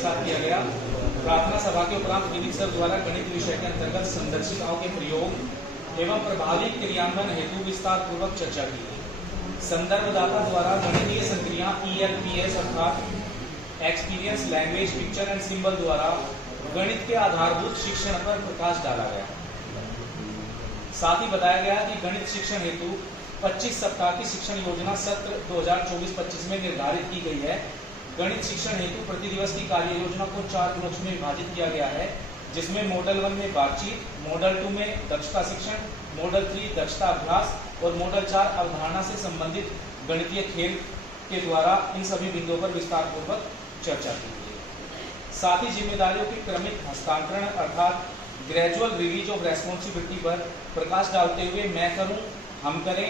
के साथ किया गया। प्रार्थना सभा के उपरांत विनीत सर द्वारा गणित विषय के अंतर्गत संदर्शिकाओं के प्रयोग एवं प्रभावी क्रियान्वयन हेतु विस्तार पूर्वक चर्चा की गई। संदर्भदाता द्वारा गणितीय संक्रिया ELPS अर्थात experience language picture and symbol द्वारा गणित के आधारभूत शिक्षण पर प्रकाश डाला गया। साथ ही बताया गया कि गणित शिक्षण हेतु 25 सप्ताह की शिक्षण योजना सत्र 2024-25 में निर्धारित की गई है। गणित शिक्षण हेतु प्रति दिवस की कार्य योजना को 4 ब्लॉक्स में विभाजित किया गया है, जिसमें मॉडल 1 में बातचीत, मॉडल 2 में दक्षता शिक्षण, मॉडल 3 दक्षता अभ्यास और मॉडल 4 अवधारणा से संबंधित गणितीय खेल के द्वारा इन सभी बिंदुओं पर विस्तार पूर्वक चर्चा की गई। साथ ही जिम्मेदारियों के क्रमिक हस्तांतरण अर्थात ग्रेजुअल रिलीज ऑफ रेस्पॉन्सिबिलिटी पर प्रकाश डालते हुए मैं करूं, हम करें,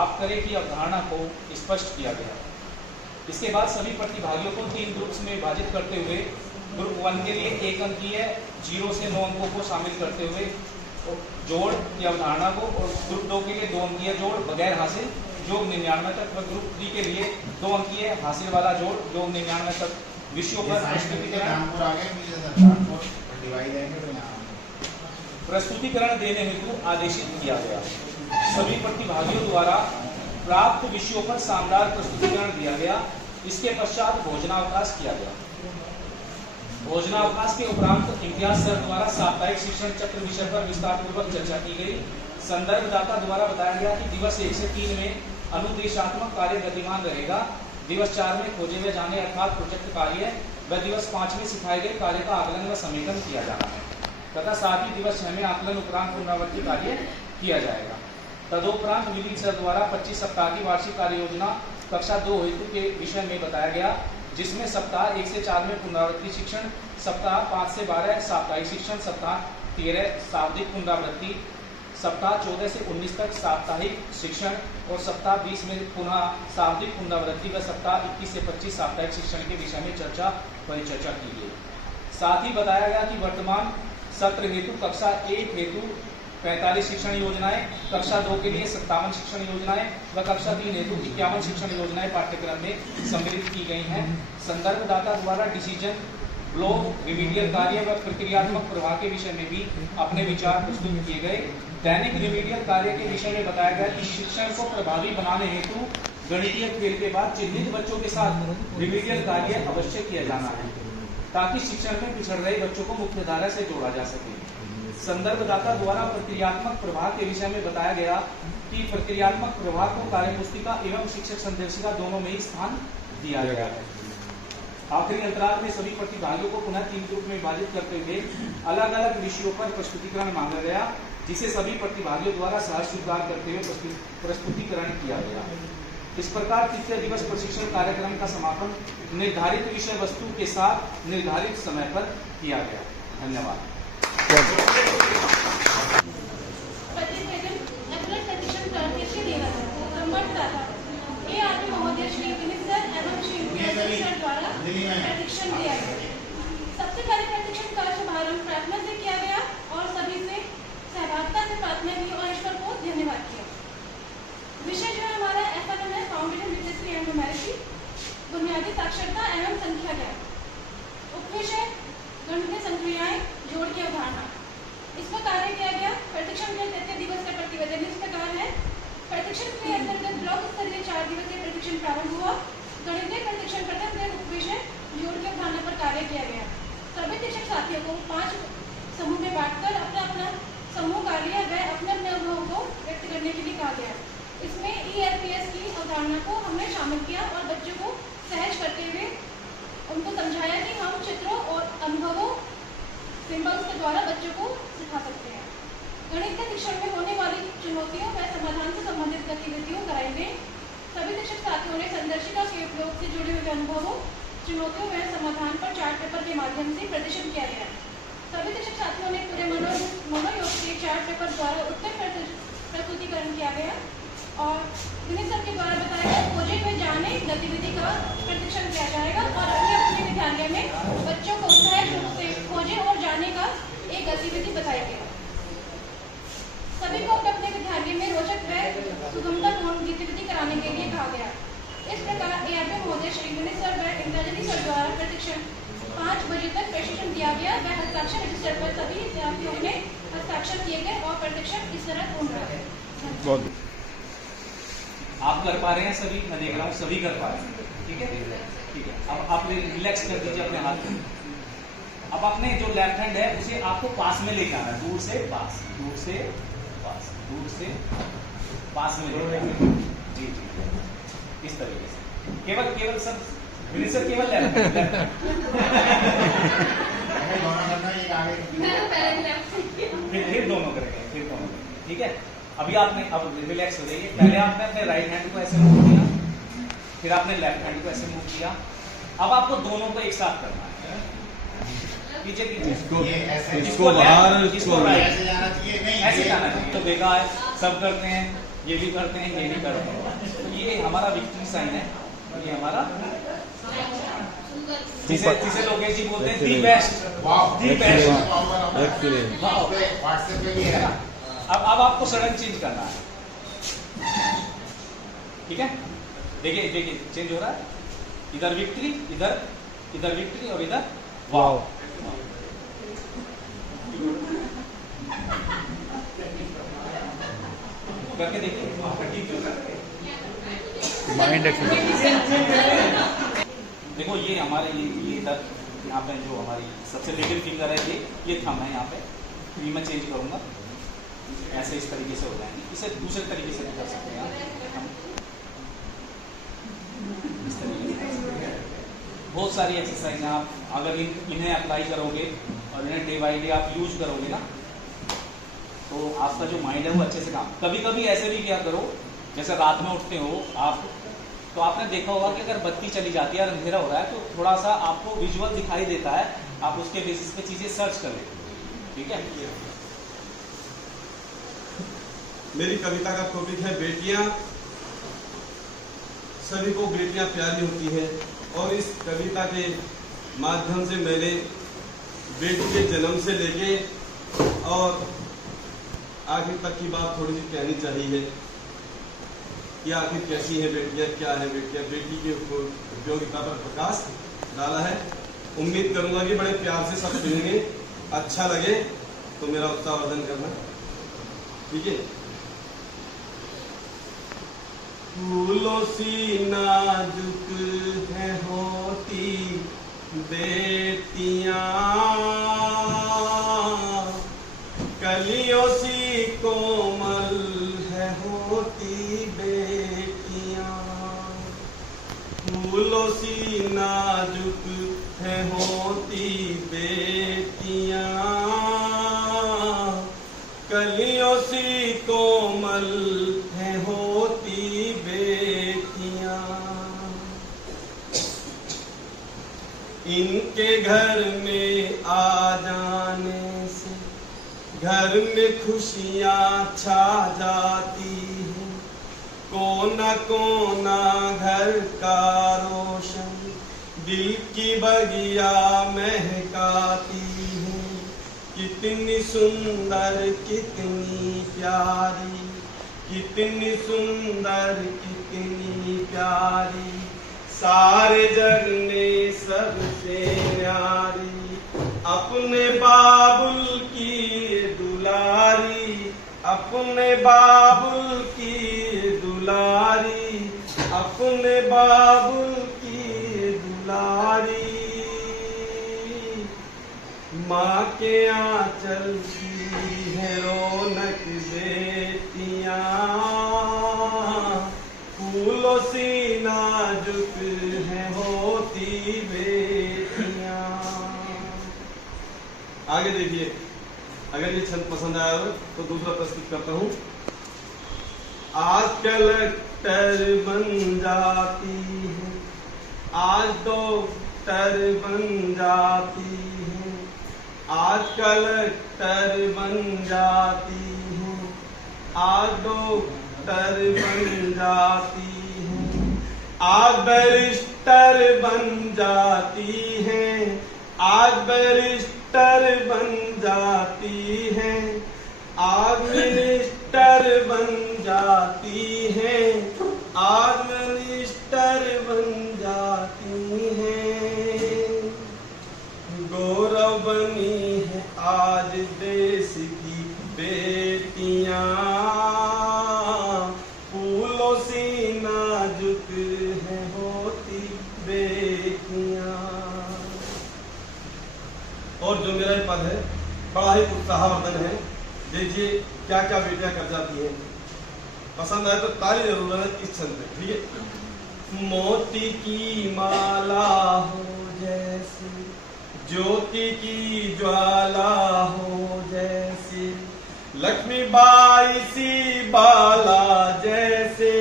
आप करें की अवधारणा को स्पष्ट किया गया। इसके बाद सभी प्रतिभागियों को 3 ग्रुप्स में विभाजित करते हुए ग्रुप 1 के लिए 1 अंकीय 0 से 9 अंकों को शामिल करते हुए जोड़ की अवधारणा को, और ग्रुप 2 के लिए 2 अंकीय जोड़ बगैर हासिल योग 99 तक, और ग्रुप 3 के लिए 2 अंकीय हासिल वाला जोड़ योग 99 तक विषयों पर प्रस्तुतिकरण देने हेतु आदेशित किया गया। सभी प्रतिभागियों द्वारा प्राप्त विषयों पर शानदार प्रस्तुतिकरण दिया गया। इसके पश्चात भोजनावकाश किया गया। भोजनावकाश के उपरांत इम्तियाज सर द्वारा साप्ताहिक शिक्षण चक्र विषय पर विस्तार पूर्वक चर्चा की गई। संदर्भदाता द्वारा बताया गया कि दिवस 1 से 3 में अनुदेशात्मक कार्य गतिमान रहेगा, दिवस 4 में खोजे हुए जाने अर्थात प्रोजेक्ट कार्य व दिवस 5 में सिखाए गए कार्य का आकलन व समेकन किया जाना है तथा साथ ही दिवस 6 में आकलन उपरांत पुनरावृत्ति कार्य किया जाएगा। तदोपरांत विनीत सर द्वारा 25 सप्ताह की वार्षिक कार्य योजना कक्षा 2 हेतु के विषय में बताया गया, जिसमें सप्ताह 1 से 4 में पुनरावृत्ति शिक्षण, सप्ताह 5 से 12 साप्ताहिक शिक्षण, सप्ताह 13 शाब्दिक पुनरावृत्ति, सप्ताह 14 से 19 तक साप्ताहिक शिक्षण और सप्ताह 20 में पुनः शाब्दिक पुनरावृत्ति व सप्ताह 21 से 25 साप्ताहिक शिक्षण के विषय में परिचर्चा की गई। साथ ही बताया गया कि वर्तमान सत्र हेतु कक्षा 1 हेतु 45 शिक्षण योजनाएं, कक्षा 2 के लिए 57 शिक्षण योजनाएं व कक्षा 3 हेतु 51 शिक्षण योजनाएं पाठ्यक्रम में सम्मिलित की गई हैं। संदर्भदाता द्वारा डिसीजन ब्लॉक रिमीडियल कार्य व प्रक्रियात्मक प्रवाह के विषय में भी अपने विचार प्रस्तुत किए गए। दैनिक रिमीडियल कार्य के विषय में बताया गया कि शिक्षण को प्रभावी बनाने हेतु गणितीय खेल के बाद चिन्हित बच्चों के साथ रिमीडियल कार्य अवश्य किया जाना है ताकि शिक्षण में पिछड़ रहे बच्चों को मुख्यधारा से जोड़ा जा सके। संदर्भदाता द्वारा प्रक्रियात्मक प्रवाह के विषय में बताया गया कि प्रक्रियात्मक प्रवाह को कार्यपुस्तिका एवं शिक्षक संदर्शिका दोनों में ही स्थान दिया गया है। आखिरी अंतराल में सभी प्रतिभागियों को पुनः 3 ग्रुप में विभाजित करते हुए अलग अलग विषयों पर प्रस्तुतिकरण मांगा गया, जिसे सभी प्रतिभागियों द्वारा सहज स्वीकार करते हुए प्रस्तुतिकरण किया गया। इस प्रकार तृतीय दिवस प्रशिक्षण कार्यक्रम का समापन निर्धारित विषय वस्तु के साथ निर्धारित समय पर किया गया। धन्यवाद। सबसे पहले प्रशिक्षण का शुभारंभ प्रार्थना से किया गया और सभी से सहभागिता से प्रार्थना की और ईश्वर को धन्यवाद किया। विषय जो है हमारा FLN है, फाउंडेशन लिटरेसी एंड न्यूमेरिसी, बुनियादी साक्षरता एवं संख्या ज्ञान। उपविषय गणितीय संक्रियाएं जोड़ की अवधारणा। इस पर कार्य किया गया। प्रशिक्षण के तृतीय दिवस का प्रतिवेदन इस प्रकार है। प्रशिक्षण के अंतर्गत ब्लॉक स्तरीय 4 दिवसीय प्रशिक्षण प्रारंभ हुआ। गणितीय प्रशिक्षण प्रथम दिन उपविषय जोड़ की अवधारणा पर कार्य किया गया। सभी शिक्षक साथियों को 5 समूह में बांटकर अपना अपना समूह कार्य व अपने अपने अनुभव को व्यक्त करने के लिए कहा गया। इसमें ELPS की अवधारणा को हमने शामिल किया और बच्चों को सहज करते हुए उनको समझाया कि हम चित्रों और अनुभवों सिंबल्स के द्वारा बच्चों को सिखा सकते हैं। गणित के शिक्षण में होने वाली चुनौतियों व समाधान से संबंधित गतिविधियों कराई गई। सभी शिक्षक साथियों ने संदर्शिका के उपयोग से जुड़े हुए अनुभवों, चुनौतियों व समाधान पर चार्ट पेपर के माध्यम से प्रदर्शन किया गया। सभी शिक्षक साथियों ने पूरे मनोयोग के चार्ट पेपर द्वारा उत्तम प्रस्तुतिकरण किया गया और विनीत सर के द्वारा बताया गया खोजे हुए जाने गतिविधि का प्रशिक्षण किया जाएगा और अपने अपने विद्यालय में बच्चों को सहज रूप से खोजे और जाने का एक गतिविधि बताया गया। सभी को अपने विद्यालय में रोचक व सुगमतापूर्ण गतिविधि कराने के लिए कहा गया। इस प्रकार ARP महोदय श्री विनीत सर व इंद्रजनी सर द्वारा प्रशिक्षण 5 बजे रजिस्टर पर सभी विद्यार्थियों ने हस्ताक्षर किए गए और प्रशिक्षक इस तरह पूर्ण रहा है। बहुत आप कर पा रहे हैं सभी, मैं देख रहा हूँ सभी कर पा रहे हैं। ठीक है, ठीक है। अब आप रिलैक्स कर दीजिए अपने हाथ को। अब अपने जो लेफ्ट हैंड है उसे आपको पास में लेके आना है, दूर से पास, दूर से पास, दूर से पास में लेके आना है। जी जी, इस तरीके से। केवल केवल सब फिनिशर केवल लेफ्ट हैंड। फिर दोनों करेंगे, फिर दोनों करेंगे। ठीक है, अभी आपने अब रिलैक्स हो जाइए। पहले आपने अपने राइट हैंड को ऐसे मूव किया, फिर आपने लेफ्ट हैंड को ऐसे मूव किया। अब आपको दोनों को एक साथ करना है, पीछे पीछे, इसको बाहर, इसको राइट, ऐसे जाना चाहिए। तो देखा है सब करते हैं, ये भी करते हैं, ये भी करते हैं। तो ये हमारा विक्ट्री साइन है, ये हमारा जिसे लोकेश जी बोलते हैं दी बेस्ट, दी बेस्ट। अब आपको सडन चेंज करना है। ठीक है, देखिए देखिए चेंज हो रहा है। इधर विक्ट्री, इधर इधर विक्ट्री और इधर वाव। करके देखिए, आपका ठीक हो रहा है। Mind exercise. देखो ये हमारे ये इधर यहाँ पे जो हमारी सबसे लिटिल फिंगर है, ये थंब है यहाँ पे। ये मैं चेंज करूँगा, ऐसे इस तरीके से हो जाएंगे। इसे दूसरे तरीके से भी कर सकते हैं हम, इस तरीके से। बहुत सारी एक्सरसाइज हैं, आप अगर इन्हें अप्लाई करोगे और इन्हें डे बाई डे आप यूज करोगे ना, तो आपका जो माइंड है वो अच्छे से काम। कभी कभी ऐसे भी क्या करो, जैसे रात में उठते हो आप, तो आपने देखा होगा कि अगर बत्ती चली जाती है और अंधेरा हो रहा है, तो थोड़ा सा आपको विजुअल दिखाई देता है, आप उसके बेसिस पे चीजें सर्च कर लेते हो। ठीक है, मेरी कविता का टॉपिक है बेटियां। सभी को बेटियां प्यारी होती है, और इस कविता के माध्यम से मैंने बेटी के जन्म से लेके और आखिर तक की बात थोड़ी सी कहनी चाहिए कि आखिर कैसी है बेटियां, क्या है बेटियां, बेटी के उपयोगिता पर प्रकाश डाला है। उम्मीद करूंगा कि बड़े प्यार से सब सुनेंगे, अच्छा लगे तो मेरा उत्साहवर्धन करना। ठीक है। फूलों सी नाजुक है होती बेटियां, कलियों सी कोमल है होती बेटियां। फूलों सी नाजुक है होती बेटियां, कलियों सी कोमल है होती बेटियां। इनके घर में आ जाने से घर में खुशियाँ छा जाती हैं। कोना कोना घर का रोशन दिल की बगिया महकाती है। कितनी सुंदर कितनी प्यारी, कितनी सुंदर कितनी प्यारी, सारे जग में सबसे न्यारी, अपने बाबुल की दुलारी, अपने बाबुल की दुलारी, अपने बाबुल की दुलारी। माँ के आंचल की है रौनक बेटियां, फूलों सी नाजुक है होती बेटियां। आगे देखिए, अगर ये छंद पसंद आया हो तो दूसरा प्रस्तुत करता हूँ। आज कलेक्टर बन जाती है, आज डॉक्टर बन जाती है, आज कलेक्टर बन जाती है, आज डॉक्टर बन जाती है, आज बैरिस्टर बन जाती है, आज बैरिस्टर बन जाती है, आज मिनिस्टर बन जाती है, आज मिनिस्टर बन जाती है। गौरव बनी है आज देश की बेटियां, फूलों सी नाजुक है होती बेटियां। और जो मेरा ये पद है बड़ा ही उत्साहवर्धन है। देखिए क्या क्या बेटियां कर जाती हैं। पसंद आए तो ताली जरूर है इस छंद में, ठीक है। मोती की माला हो जैसे, ज्योति की ज्वाला हो जैसे, लक्ष्मीबाई सी बाला जैसे,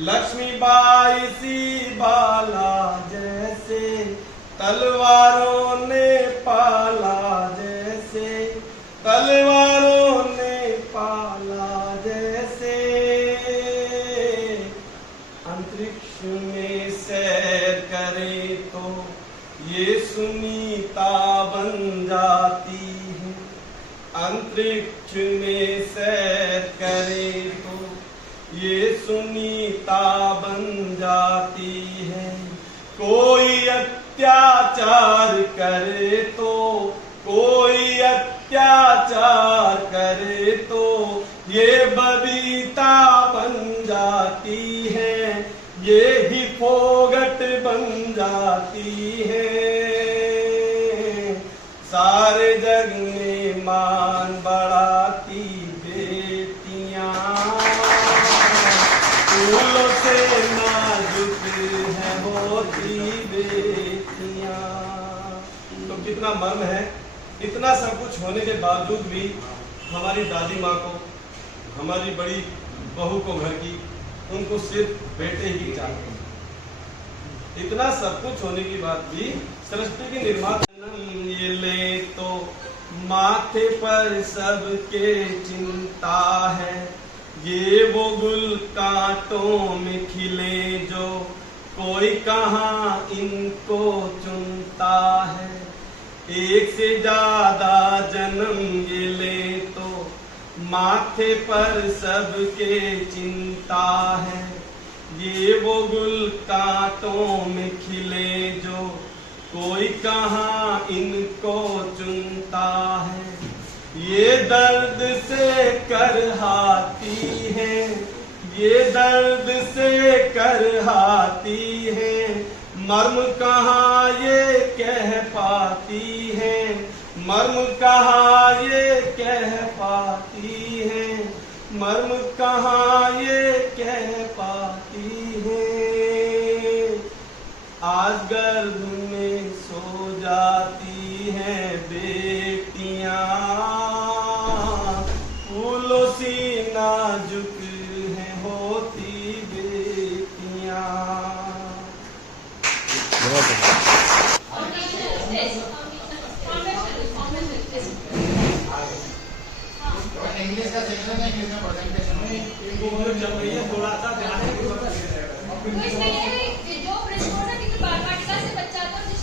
लक्ष्मीबाई सी बाला जैसे, तलवारों ने पाला जैसे, तलवारों ने पाला जैसे, अंतरिक्ष में सैर करे तो ये सुनीता बन जाती है, अंतरिक्ष में सैर करे तो ये सुनीता बन जाती है। कोई अत्याचार करे तो, कोई अत्याचार करे तो ये बबीता बन जाती है, ये ही फोगट बन जाती है। सारे जग में मान बढ़ाती बेटियां, फूलों से नाजुक है होती बेटियां। तो कितना मर्म है। इतना सब कुछ होने के बावजूद भी हमारी दादी माँ को, हमारी बड़ी बहू को घर की, उनको सिर्फ बेटे ही चाहते हैं। इतना सब कुछ होने की बात भी सृष्टि की निर्माता ये ले तो माथे पर सबके चिंता है, ये वो गुल कांटों में खिले जो कोई कहाँ इनको चुनता है। एक से ज्यादा जन्म ये ले तो माथे पर सबके चिंता है, ये वो गुल कांटों में खिले जो कोई कहाँ इनको चुनता है। ये दर्द से करहाती है, ये दर्द से करहाती है, मर्म कहाँ ये कह पाती है, मर्म कहाँ ये कह पाती है, मर्म कहाँ ये कह पाती है। आज गर्भ में सो जाती हैं बेटियां, फूलों सी नाजुक है होती बेटियां। इंग्लिश का सेक्शन है, इंग्लिश में प्रेजेंटेशन है, थोड़ा सा ध्यान है। जो प्रिंसिपल है कि बाल वाटिका से बच्चा तो जिस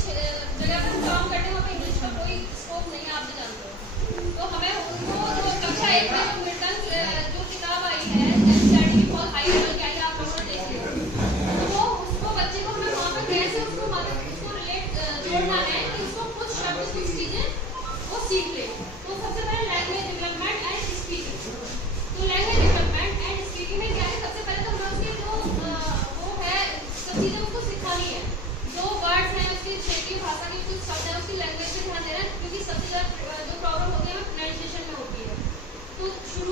जगह पर हम काम करते हैं वहाँ पे इंग्लिश का कोई स्कोप नहीं है, आप भी जानते हो। तो हमें उनको जो कक्षा 1 में जो मिल्टन जो किताब आई है एनसीईआरटी की बहुत हाई लेवल की आई है, आप लोगों ने देख लिया। तो उसको बच्चे को हमें वहाँ पे कैसे उसको रिलेट जोड़ना है कि उसको कुछ शब्द कुछ चीजें वो सीख ले। तो सबसे पहले लैंग्वेज डेवलपमेंट एंड स्पीकिंग। तो लैंग्वेज डेवलपमेंट एंड स्पीकिंग में क्या है, सबसे पहले तो हमें उसके जो वो है सब चीजें उसको सिखानी है। जो वर्ड्स हैं उसकी क्षेत्रीय भाषा की कुछ शब्द है उसकी लैंग्वेज पे ध्यान देना है, क्योंकि सबसे ज्यादा जो प्रॉब्लम होती है प्रोनाउंसिएशन में होती है। तो शुरू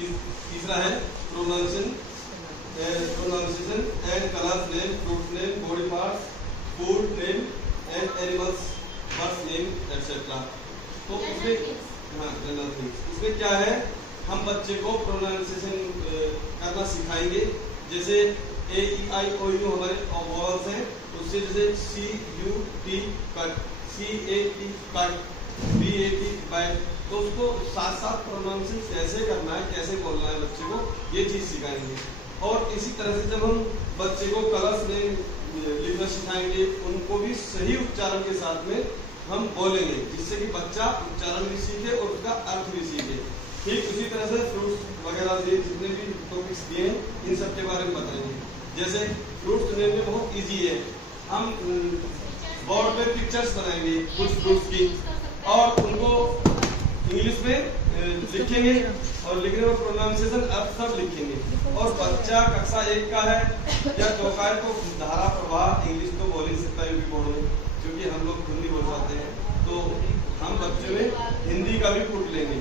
तीसरा है pronunciation and colours name, fruit name, body parts, food name and animals, birds name etcetera. तो उसमें जनरल थिंग्स, उसमें क्या है, हम बच्चे को प्रोनाउंसिएशन करना सिखाएंगे। जैसे A E I O U हमारे वॉवल्स हैं, उससे जैसे C U T cut, C A T cut, B A T bat, तो उसको साथ साथ प्रोनाउंसिएशन कैसे करना है, कैसे बोलना है बच्चे को, ये चीज सिखाएंगे। और इसी तरह से जब हम बच्चे को कलर्स में लिखना सिखाएंगे, उनको भी सही उच्चारण के साथ में हम बोलेंगे, जिससे कि बच्चा उच्चारण भी सीखे और उसका अर्थ भी सीखे। ठीक उसी तरह से फ्रूट्स वगैरह से जितने भी टॉपिक्स दिए हैं, इन सब के बारे में बताएंगे। जैसे फ्रूट्स नेम में बहुत इजी है, हम बोर्ड पे पिक्चर्स बनाएंगे कुछ फ्रूट्स की और उनको इंग्लिश में लिखेंगे और लिखने में प्रोनाउंसिएशन अर्थ सब लिखेंगे। और बच्चा कक्षा 1 का है या 2 का है तो धारा प्रवाह इंग्लिश तो बोल ही सकता है यूपी बोर्ड में, क्योंकि हम लोग हिंदी बोल पाते हैं, तो हम बच्चे में हिंदी का भी पुट लेंगे।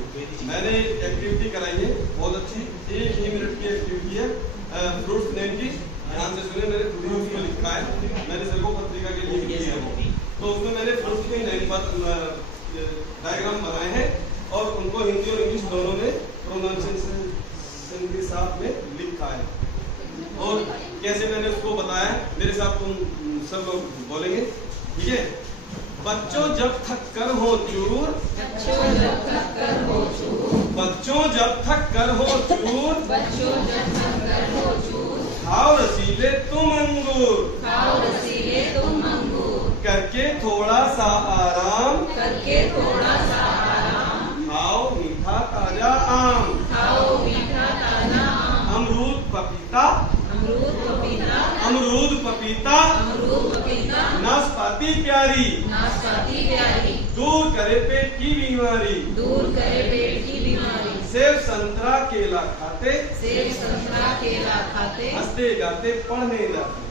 मैंने एक्टिविटी कराई है बहुत अच्छी, 1 ही मिनट की एक्टिविटी है फ्रूट्स नेम की, ध्यान से सुने, मैंने खुद ही उसमें लिखा है, मैंने सबको पत्रिका के लिए लिखी है वो। तो उसमें मैंने फ्रूट्स के नेम डायग्राम बनाए हैं और उनको हिंदी और इंग्लिश दोनों में प्रोनाउंसिएशन के साथ में लिखा है। और कैसे मैंने उसको बताया, मेरे साथ तुम सब लोग बोलेंगे, ठीक है। बच्चों जब थक कर हो चूर, बच्चों जब थक कर हो चूर, खाओ रसीले तुम अंगूर, करके थोड़ा सा आराम, खाओ मीठा ताजा आम, अमरूद पपीता, नाशपाती प्यारी, दूर करे पेट की बीमारी, सेब संतरा केला खाते, हंसते गाते पढ़ने जाते।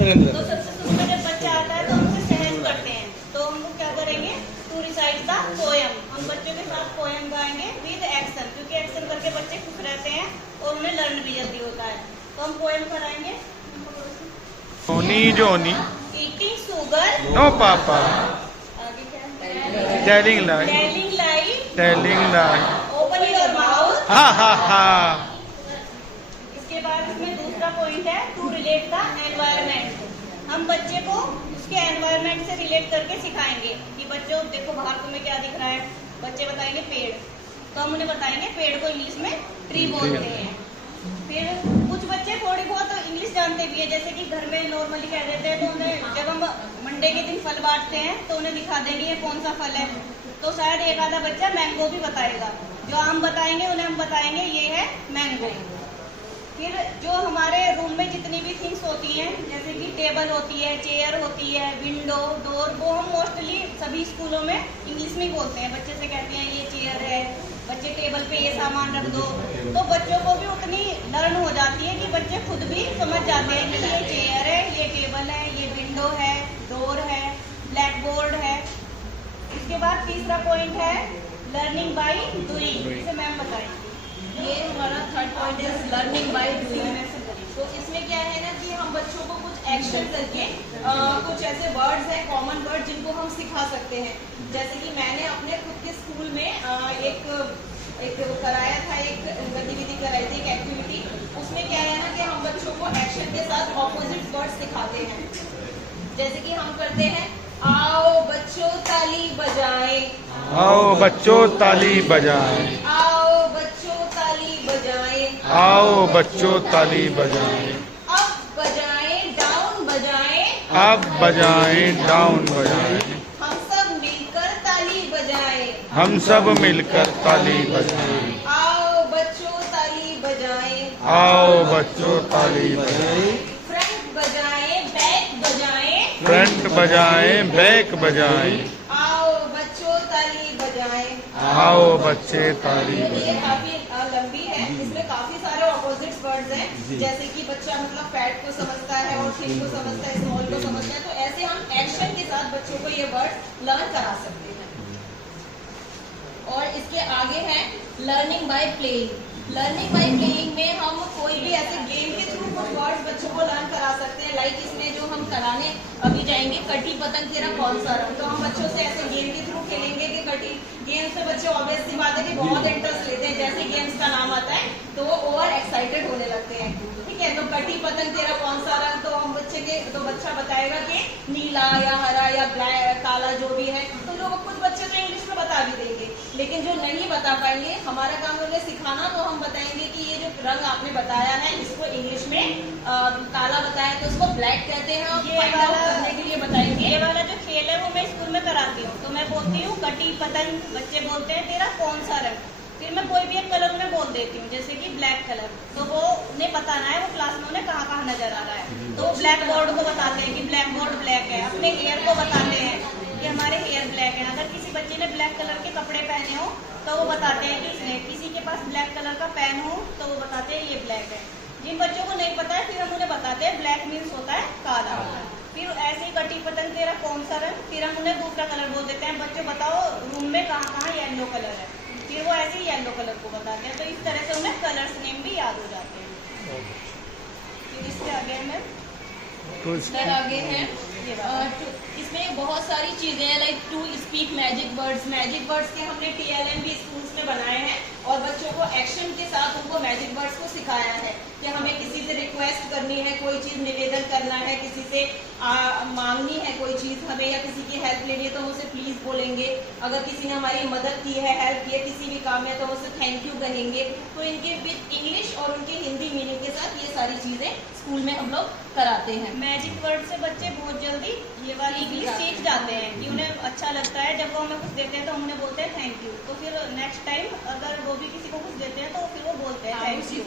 तो सबसे पहले जब बच्चा आता है तो हम उसे सहज करते हैं, तो हम लोग क्या करेंगे, टू रिसाइट द पोएम, हम बच्चों के साथ पोएम गाएंगे विद एक्शन, क्योंकि एक्शन करके बच्चे खुश रहते हैं और उन्हें लर्न भी जल्दी होता है। तो हम पोएम कराएंगे। जोनी ईटिंग शुगर नो पापा, आगे क्या, telling lie, open your mouth. हा हा हा। इसके बाद इसमें दूसरा पॉइंट है टू रिलेट द एनवायरनमेंट, हम बच्चे को उसके एनवायरनमेंट से रिलेट करके सिखाएंगे कि बच्चों देखो बाहर तुम्हें क्या दिख रहा है, बच्चे बताएंगे पेड़, तो हम उन्हें बताएंगे पेड़ को इंग्लिश में ट्री बोलते हैं। फिर कुछ बच्चे थोड़ी बहुत इंग्लिश जानते भी है, जैसे कि घर में नॉर्मली कह देते हैं, तो उन्हें जब हम मंडे के दिन फल बांटते हैं तो उन्हें दिखा देंगे ये कौन सा फल है, तो शायद एक आधा बच्चा मैंगो भी बताएगा। जो आम बताएंगे उन्हें हम बताएंगे ये है मैंगो। फिर जो हमारे रूम में जितनी भी थिंग्स होती हैं, जैसे कि टेबल होती है, चेयर होती है, विंडो, डोर, वो हम मोस्टली सभी स्कूलों में इंग्लिश में ही बोलते हैं। बच्चे से कहते हैं ये चेयर है, बच्चे टेबल पे ये सामान रख दो, तो बच्चों को भी उतनी लर्न हो जाती है कि बच्चे खुद भी समझ जाते हैं कि ये चेयर है, ये टेबल है, ये विंडो है, डोर है, ब्लैक बोर्ड है। इसके बाद तीसरा पॉइंट है लर्निंग बाय डूइंग, इसे मैम बताएंगे। ये हमारा थर्ड पॉइंट है लर्निंग बाय डूइंग। तो इसमें क्या है ना कि हम बच्चों को कुछ एक्शन करके कुछ ऐसे वर्ड्स हैं, कॉमन वर्ड, जिनको हम सिखा सकते हैं। जैसे कि मैंने अपने खुद के स्कूल में एक कराया था, एक गतिविधि कराई थी, एक एक्टिविटी। उसमें क्या है ना कि हम बच्चों को एक्शन के साथ ऑपोजिट वर्ड सिखाते हैं। जैसे कि हम करते हैं, आओ बच्चों ताली बजाएं, आओ बच्चों ताली बजाएं, आओ बच्चों ताली बजाएं, आओ बच्चों ताली बजाएं, अब बजाएं डाउन बजाएं, अब बजाएं डाउन बजाएं, हम सब मिलकर ताली बजाएं, हम सब मिलकर ताली बजाएं, आओ बच्चों ताली बजाएं, आओ बच्चों ताली बजाएं, फ्रंट बजाएं बैक बजाएं, फ्रंट बजाएं बैक बजाएं, आओ बच्चों ताली बजाएं। आओ बच्चे ताली ये बजाएं। काफी लंबी है, इसमें काफी सारे ऑपोजिट वर्ड्स हैं। जैसे कि बच्चा मतलब फैट को समझता है और थिन को समझता है, स्मॉल को समझता है, तो ऐसे हम एक्शन के साथ बच्चों को ये वर्ड लर्न करा सकते हैं। और इसके आगे है learning by playing. Learning by playing में हम कोई भी ऐसे गेम के थ्रू कुछ वर्ड्स बच्चों को लर्न करा सकते हैं। लाइक इसमें जो हम कराने अभी जाएंगे, कटी पतंग तेरा कौन सा रंग, तो हम बच्चों से ऐसे गेम के थ्रू खेलेंगे कि कटी गेम से बच्चे ऑब्वियस सी बात है कि बहुत इंटरेस्ट लेते हैं। जैसे गेम्स का नाम आता है तो वो ओवर एक्साइटेड होने लगते हैं। ठीक है, तो कटी पतंग तेरा कौन सा रंग, तो हम बच्चा बताएगा कि नीला या हरा या ब्लैक काला जो भी है। तो लोग कुछ बच्चे तो इंग्लिश में बता भी देंगे, लेकिन जो नहीं बता पाएंगे, हमारा काम है उन्हें सिखाना। तो हम बताएंगे कि ये जो रंग आपने बताया है इसको इंग्लिश में काला बताया तो उसको ब्लैक कहते हैं, और फाइंड आउट करने के लिए बताएंगे। ये वाला जो खेल है वो मैं स्कूल में कराती हूँ। तो मैं बोलती हूँ कटी पतंग, बच्चे बोलते हैं तेरा कौन सा रंग, फिर मैं कोई भी एक कलर उन्हें बोल देती हूँ, जैसे कि ब्लैक कलर, तो वो उन्हें बताना है वो क्लास में उन्हें कहाँ कहाँ नजर आ रहा है। तो ब्लैक बोर्ड को बताते हैं कि ब्लैक बोर्ड ब्लैक है, अपने हेयर को बताते हैं कि हमारे हेयर ब्लैक है। अगर किसी बच्चे ने ब्लैक कलर के कपड़े पहने हो तो वो बताते हैं कि इसने, किसी के पास ब्लैक कलर का पेन हो तो वो बताते हैं ये ब्लैक है। जिन बच्चों को नहीं पता है फिर हम उन्हें बताते हैं ब्लैक मीन्स होता है काला। फिर ऐसे ही कटी पतंग तेरा कौन सा रंग, फिर हम उन्हें दूसरा कलर बोल देते हैं, बच्चे बताओ रूम में कहाँ कहाँ येलो कलर है, फिर वो ऐसे ही येलो कलर को बताते हैं। तो इस तरह से उन्हें कलर्स नेम भी याद हो जाते हैं। फिर इसके आगे में आगे है इसमें बहुत सारी चीजें हैं, like to speak magic words. Magic words के हमने TLM भी स्कूल्स में बनाए हैं और बच्चों को एक्शन के साथ उनको मैजिक वर्ड्स को सिखाया है कि हमें किसी से रिक्वेस्ट करनी है, कोई चीज निवेदन करना है, किसी से मांगनी है कोई चीज हमें, या किसी की हेल्प लेनी है तो हम उसे प्लीज बोलेंगे। अगर किसी ने हमारी मदद की है, हेल्प की है किसी भी काम में, तो हम उसे थैंक यू कहेंगे। तो इनके विद इंग्लिश और उनके हिंदी मीनिंग के साथ ये सारी चीजें स्कूल में हम लोग कराते हैं। मैजिक वर्ड से बच्चे बहुत जल्दी ये वाली इंग्लिश सीख जाते हैं कि उन्हें अच्छा लगता है। जब वो हमें कुछ देते हैं तो हम उन्हें बोलते हैं थैंक यू, तो फिर नेक्स्ट टाइम अगर वो भी किसी को कुछ देते हैं तो फिर वो बोलते हैं थैंक यू।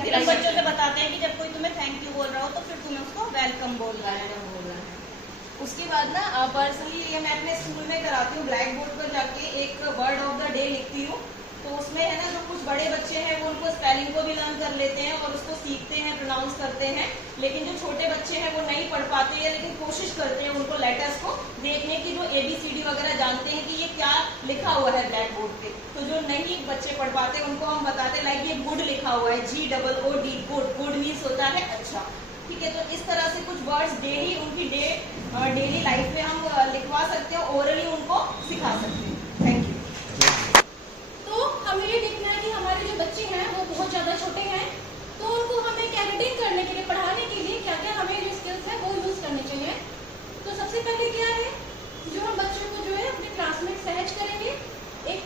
फिर हम बच्चों से बताते हैं कि जब कोई तुम्हें थैंक यू बोल रहा हो तो फिर तुम्हें उसको वेलकम बोल रहा है। उसके बाद ना पर्सनली ये मैं अपने स्कूल में कराती हूँ, ब्लैक बोर्ड पर जाके एक वर्ड ऑफ द डे लिखती हूँ। तो उसमें है ना जो कुछ बड़े बच्चे हैं वो उनको स्पेलिंग को भी लर्न कर लेते हैं और उसको सीखते हैं, प्रोनाउंस करते हैं। लेकिन जो छोटे बच्चे हैं वो नहीं पढ़ पाते हैं, लेकिन कोशिश करते हैं उनको लेटर्स को देखने की, जो ABCD वगैरह जानते हैं कि ये क्या लिखा हुआ है ब्लैक बोर्ड पे। तो जो नहीं बच्चे पढ़ पाते उनको हम बताते हैं लाइक ये गुड लिखा हुआ है, GOOD, गुड। गुड मीन्स होता है अच्छा। ठीक है, तो इस तरह से कुछ वर्ड्स डेली उनकी डेली लाइफ में हम लिखवा सकते हैं, ओरली उनको सिखा सकते हैं। Thank you. तो हमें ये देखना है कि हमारे जो बच्चे हैं वो बहुत ज़्यादा छोटे हैं, तो उनको हमें कैरेटिंग करने के लिए, पढ़ाने के लिए क्या क्या हमें जो स्किल्स है वो यूज़ करने चाहिए। तो सबसे पहले क्या है, जो हम बच्चों को जो है अपने क्लास में सहज करेंगे एक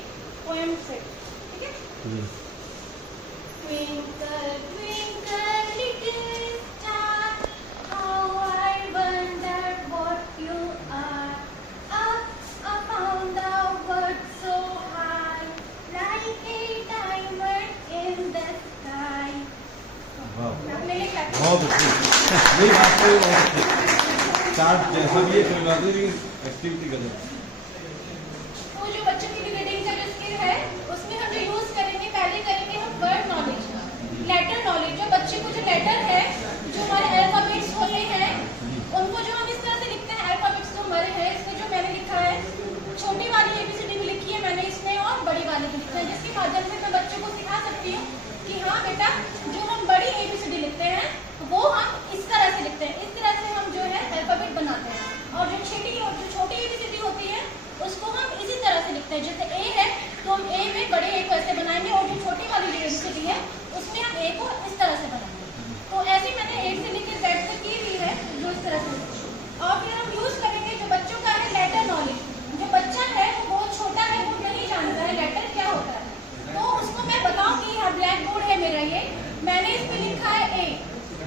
पोएम से। ठीक है, ट्विंकल ट्विंकल बहुत अच्छी नहीं बात है, बहुत अच्छी चार्ट जैसा भी है कोई बात नहीं, एक्टिविटी करें। तो जो बच्चों की रीडिंग का जो स्किल है उसमें हम जो यूज करेंगे, पहले करेंगे हम वर्ड नॉलेज, लेटर नॉलेज। जो बच्चे को जो लेटर है, जो हमारे अल्फाबेट्स होते हैं, उनको जो हम इस तरह से लिखते हैं, अल्फाबेट्स जो हमारे हैं, इसमें जो मैंने लिखा है, छोटी वाली ABCD भी लिखी है मैंने इसमें और बड़ी वाली भी लिखा है, जिसके माध्यम से मैं बच्चों को सिखा सकती हूँ कि हाँ बेटा, जो हम बड़ी ABCD लिखते हैं वो हम इस तरह से लिखते हैं, इस तरह से हम जो है अल्फाबेट बनाते हैं। और जो छोटी ABCD होती है उसको हम इसी तरह से लिखते हैं। जैसे A है तो हम A में बड़े A को ऐसे बनाएंगे, और जो छोटी वाली ABCD है उसमें हम A को इस तरह से बनाएंगे। तो ऐसे मैंने A से लेकर Z तक की हुई है, जो इस तरह से। और फिर हम यूज करेंगे जो बच्चों का है लेटर नॉलेज। जो बच्चा है वो बहुत छोटा है, वो नहीं जानता है लेटर क्या होता है, तो उसको मैं बताऊंगी, हाँ ब्लैक बोर्ड है मेरा, ये मैंने इसमें लिखा है A,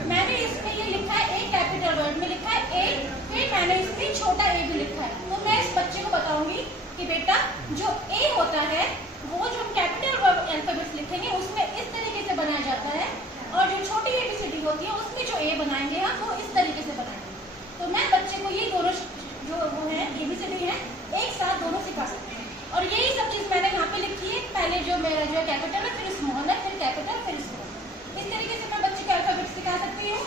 मैंने इसमें ये लिखा है A, कैपिटल वर्ड में लिखा है A, फिर मैंने इसमें छोटा A भी लिखा है। तो मैं इस बच्चे को बताऊंगी कि बेटा जो A होता है वो जो हम कैपिटल अल्फाबेट्स लिखेंगे उसमें इस तरीके से बनाया जाता है, और जो छोटी ABCD होती है उसमें जो A बनाएंगे हम वो इस तरीके से बनाएंगे। तो मैं बच्चे को ये दोनों जो वो है ABCD है एक साथ दोनों सिखा सकते हैं। और यही सब चीज़ मैंने यहाँ पे लिखी है, पहले जो मेरा जो है कैपिटल है, फिर स्मॉल है, फिर कैपिटल, फिर स्मॉल। इस तरीके से मैं बच्चे को अल्फाबेट सिखा सकती हूँ।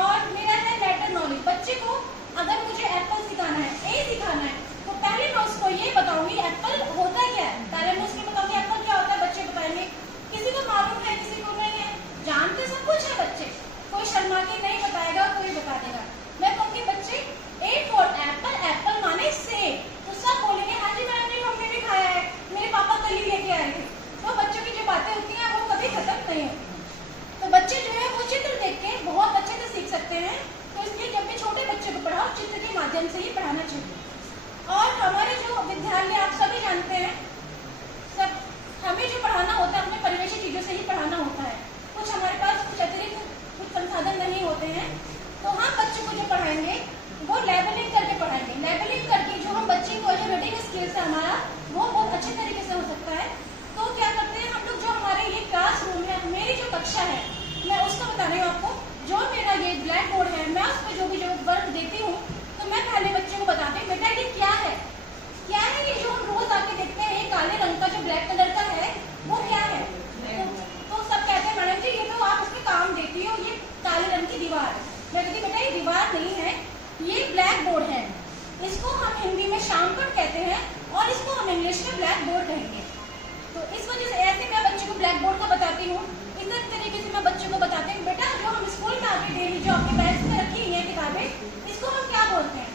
और मेरा है लेटर नॉलेज। बच्चे को अगर मुझे एप्पल सिखाना है, A सिखाना है, तो पहले मैं उसको ये बताऊंगी एप्पल होता क्या है, पहले मैं उसको बताऊंगी एप्पल क्या होता है, बच्चे बताएंगे। किसी को मालूम है, किसी को नहीं है, जानते सब कुछ है बच्चे, कोई शर्मा के नहीं बताएगा, कोई बता देगा। मैं कहूँगी बच्चे A for एप्पल, एप्पल माने सेब, तो सब बोलेंगे हाँ जी मैम जी हमने भी खाया है, मेरे पापा कल ही लेके आए थे। तो बच्चों की जो बातें होती हैं वो कभी खत्म नहीं होती। तो बच्चे जो है वो चित्र देख के बहुत अच्छे से सीख सकते हैं। तो इसलिए जब भी छोटे बच्चे को पढ़ाओ, चित्र के माध्यम से ही पढ़ाना चाहिए। और हमारे जो विद्यालय आप सभी जानते हैं, सब हमें जो पढ़ाना होता है अपने परिवेशी चीज़ों से ही पढ़ाना होता है। कुछ हमारे पास कुछ अतिरिक्त कुछ संसाधन नहीं होते हैं, तो हम बच्चों को जो पढ़ाएंगे वो लेबलिंग करके पढ़ाएंगे। लेबलिंग करके जो हम बच्चे को जो रीडिंग स्किल्स है हमारा वो बहुत अच्छे तरीके से हो सकता है। तो क्या करते हैं हम लोग, जो हमारे ये क्लास रूम है, मेरी जो कक्षा है, मैं उसको बता रही हूँ आपको। जो मेरा ये ब्लैक बोर्ड है, मैं उस पर जो भी जो वर्क देती हूँ, तो मैं पहले बच्चे को बताती हूँ बेटा ये क्या है, क्या है ये जो हम रोज आके देखते हैं, ये काले रंग का जो ब्लैक कलर का है वो क्या है। तो सब कहते हैं मैडम जी ये तो आप उसमें काम देती हो, ये काले रंग की दीवार है। मैं कहती बेटा ये दीवार नहीं है, ये ब्लैक बोर्ड है, इसको हम हिंदी में शामपट कहते हैं और इसको हम इंग्लिश में ब्लैक बोर्ड कहेंगे। तो इस वजह से ऐसे मैं बच्चे को ब्लैक बोर्ड का बताती हूँ। इस तरीके से मैं बच्चों को बताती हूँ बेटा जो हम स्कूल में आके डेली जो आपके बैग्स में रखी हुई है किताबें, इसको हम क्या बोलते हैं।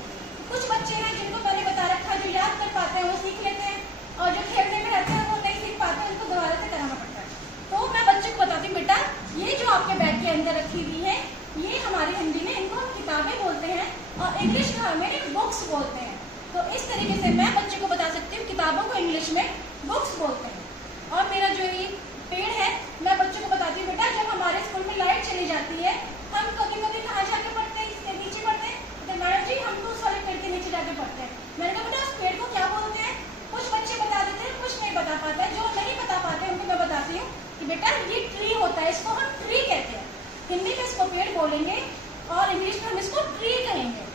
कुछ बच्चे हैं जिनको मैंने बता रखा है, जो याद कर पाते हैं वो सीख लेते हैं, और जो खेलने में रहते हैं वो नहीं सीख पाते, उनको दोबारा से कराना पड़ता है। तो मैं बच्चे को बताती हूँ बेटा ये जो आपके बैग के अंदर रखी हुई है, ये हमारी हिंदी में इनको हम किताबें बोलते हैं और इंग्लिश में हमें बुक्स बोलते हैं। तो इस तरीके से मैं बच्चे को बता सकती हूँ किताबों को इंग्लिश में बुक्स बोलते हैं। और मेरा जो ये पेड़ है, मैं बच्चों को बताती हूँ बेटा जब हमारे स्कूल में लाइट चली जाती है, हम कभी कभी कहाँ जाके पढ़ते हैं, इसके नीचे पढ़ते हैं। तो मैडम जी हम तो उस वाले पेड़ के नीचे जाके पढ़ते हैं। मैंने कहा बेटा उस पेड़ को क्या बोलते हैं। कुछ बच्चे बता देते हैं, कुछ नहीं बता पाते। जो नहीं बता पाते उनको मैं बताती हूँ कि बेटा ये ट्री होता है, इसको हम ट्री कहते हैं, हिंदी में इसको पेड़ बोलेंगे और इंग्लिश में हम इसको ट्री कहेंगे।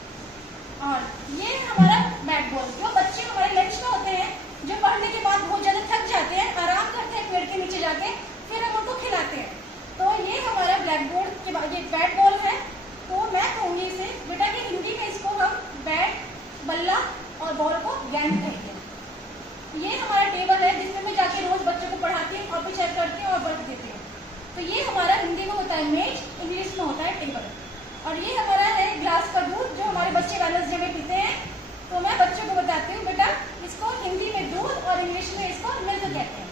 और ये हमारा बैट बॉल, जो बच्चे हमारे लंच में होते हैं, जो पढ़ने के बाद बहुत ज़्यादा थक जाते हैं, आराम करते हैं पेड़ के नीचे जाके, फिर हम उनको खिलाते हैं। तो ये हमारा ब्लैक बोर्ड के बाद ये बैट बॉल है। तो मैं कहूँगी इसे बेटा कि हिंदी में इसको हम बैट, बल्ला और बॉल को गेंद कहेंगे। ये हमारा टेबल है जिसमें मैं जाके रोज बच्चों को पढ़ाती हूँ, कॉपी चेक करती हूँ और वर्क देती हूँ। तो ये हमारा हिंदी में होता है मेज, इंग्लिश में होता है टेबल। और ये हमारा है ग्लास का दूध जो हमारे बच्चे वेडनेसडे में पीते हैं। तो मैं बच्चों को बताती हूँ बेटा इसको हिंदी में दूध और इंग्लिश में इसको मिल्क कहते हैं।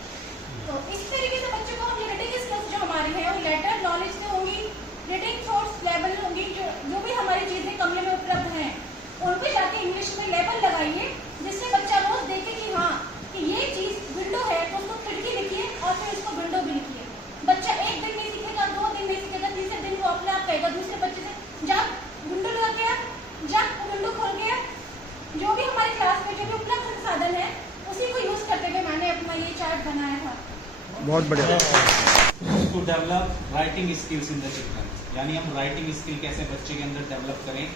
तो इस तरीके से बच्चों को हम ये रीडिंग स्किल्स जो हमारी हैं वो लेटर नॉलेज से होंगी, रीडिंग थॉट्स लेवल होंगी, जो भी हमारी चीज़ें कमरे में उपलब्ध हैं उन पर जाके इंग्लिश में लेबल लगाइए, जिससे बच्चा रोज देखे कि हाँ कि ये चीज़ विंडो है तो उसको खिड़की लिखिए और फिर इसको विंडो भी लिखिए। बच्चा एक दिन नहीं सीखेगा, 2 दिन नहीं सीखेगा, तीसरे दिन वो अपने आप कहेगा दूसरे बच्चे से जा विंडो लगा गया, जा विंडो खोल गया। जो भी हमारे क्लास में जो भी उपलब्ध संसाधन है उसी को यूज करते हुए मैंने अपना ये चार्ट बनाया था। बहुत बढ़िया। To develop writing skills in the children. यानी हम राइटिंग स्किल कैसे बच्चे के अंदर डेवलप करें।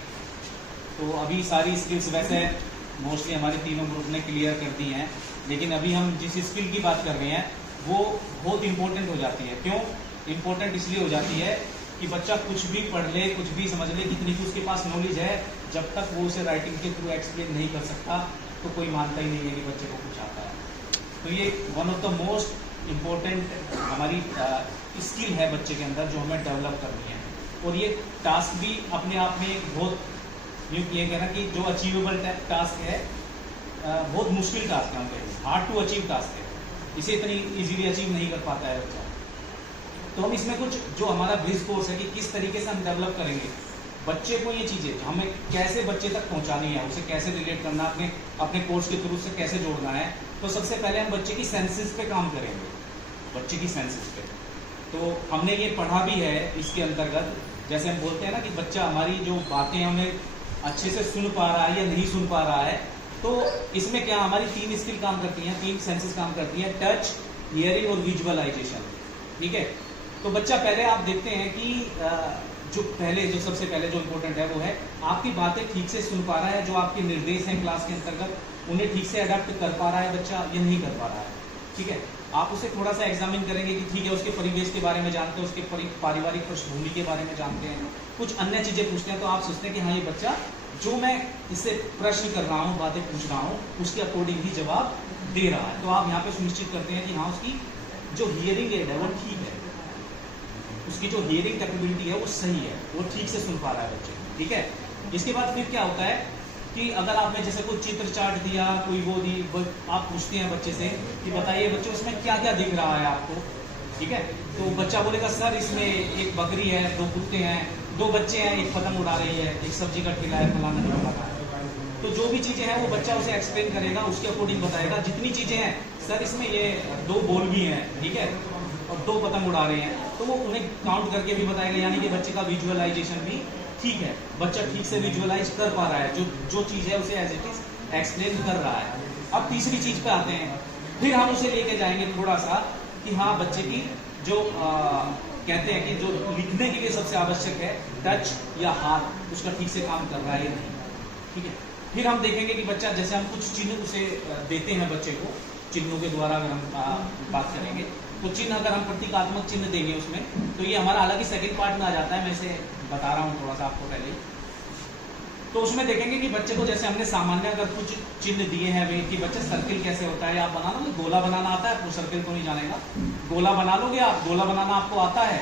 तो अभी सारी स्किल्स वैसे मोस्टली हमारे तीनों ग्रुप ने क्लियर कर दी हैं, लेकिन अभी हम जिस स्किल की बात कर रहे हैं वो बहुत इंपॉर्टेंट हो जाती है। क्यों इंपॉर्टेंट? इसलिए हो जाती है कि बच्चा कुछ भी पढ़ ले, कुछ भी समझ ले, जितनी भी उसके पास नॉलेज है, जब तक वो उसे राइटिंग के थ्रू एक्सप्लेन नहीं कर सकता तो कोई मानता ही नहीं है कि बच्चे को कुछ आता है। तो ये one of the most important हमारी स्किल है बच्चे के अंदर, जो हमें डेवलप करनी है। और ये टास्क भी अपने आप में एक बहुत ये कहना कि जो अचीवेबल टास्क है, बहुत मुश्किल टास्क है, हम कहेंगे हार्ड टू अचीव टास्क है, इसे इतनी इजीली अचीव नहीं कर पाता है बच्चा। तो हम इसमें कुछ जो हमारा ब्रिज कोर्स है कि किस तरीके से हम डेवलप करेंगे बच्चे को, ये चीज़ें हमें कैसे बच्चे तक पहुंचानी है, उसे कैसे रिलेट करना, अपने कोर्स के थ्रू से कैसे जोड़ना है। तो सबसे पहले हम बच्चे की सेंसेस पे काम करेंगे, बच्चे की सेंसेस पे। तो हमने ये पढ़ा भी है इसके अंतर्गत, जैसे हम बोलते हैं ना कि बच्चा हमारी जो बातें हमें अच्छे से सुन पा रहा है या नहीं सुन पा रहा है। तो इसमें क्या हमारी 3 स्किल काम करती हैं, 3 सेंसेस काम करती हैं, टच, हियरिंग और विजुअलाइजेशन। ठीक है, तो बच्चा पहले आप देखते हैं कि जो सबसे पहले जो इम्पोर्टेंट है वो है आपकी बातें ठीक से सुन पा रहा है, जो आपके निर्देश हैं क्लास के अंतर्गत उन्हें ठीक से अडेप्ट कर पा रहा है बच्चा या नहीं कर पा रहा है। ठीक है, आप उसे थोड़ा सा एग्जामिन करेंगे कि ठीक है उसके परिवेश के बारे में जानते हैं, उसके पारिवारिक पृष्ठभूमि के बारे में जानते हैं, कुछ अन्य चीज़ें पूछते हैं, तो आप सोचते हैं कि हाँ ये बच्चा जो मैं इससे प्रश्न कर रहा हूँ, बातें पूछ रहा हूँ, उसके अकॉर्डिंग ही जवाब दे रहा है। तो आप यहाँ पे सुनिश्चित करते हैं कि हाँ उसकी जो हियरिंग एड है वो ठीक है, उसकी जो हियरिंग कैपेबिलिटी है वो सही है, वो ठीक से सुन पा रहा है बच्चे। ठीक है, इसके बाद फिर क्या होता है कि अगर आपने जैसे कोई चित्र चार्ट दिया, कोई वो दी, आप पूछते हैं बच्चे से कि बताइए बच्चे उसमें क्या क्या दिख रहा है आपको। ठीक है, तो बच्चा बोलेगा सर इसमें एक बकरी है, 2 कुत्ते हैं, 2 बच्चे हैं, एक पतंग उड़ा रही है, एक सब्जी का ठेला है, फलाना ढिमकाना है। तो जो भी चीज़ें हैं वो बच्चा उसे एक्सप्लेन करेगा, उसके अकॉर्डिंग बताएगा। जितनी चीज़ें हैं सर इसमें ये 2 बॉल भी हैं, ठीक है, और 2 पतंग उड़ा रहे हैं, तो वो उन्हें काउंट करके भी बताएगा। यानी कि बच्चे का विजुअलाइजेशन भी ठीक है, बच्चा ठीक से विजुअलाइज कर पा रहा है, जो चीज़ है उसे एज इट इज एक्सप्लेन कर रहा है। अब तीसरी चीज़ पे आते हैं, फिर हम उसे लेके जाएंगे थोड़ा सा कि हाँ बच्चे की जो कहते हैं कि जो लिखने के लिए सबसे आवश्यक है टच या हाथ, उसका ठीक से काम कर रहा है या नहीं। ठीक है, फिर हम देखेंगे कि बच्चा, जैसे हम कुछ चिन्ह उसे देते हैं बच्चे को, चिन्हों के द्वारा अगर हम बात करेंगे तो चिन्ह अगर हम प्रतीकात्मक चिन्ह देंगे उसमें, तो ये हमारा हालांकि सेकंड पार्ट में आ जाता है, मैं इसे बता रहा हूँ थोड़ा सा आपको पहले। तो उसमें देखेंगे कि बच्चे को जैसे हमने सामान्य अगर कुछ चिन्ह दिए हैं वे कि बच्चे सर्किल कैसे होता है, आप बना लोगे, गोला बनाना आता है आपको, सर्किल तो नहीं जानेगा, गोला बना लोगे आप, गोला बनाना आपको आता है,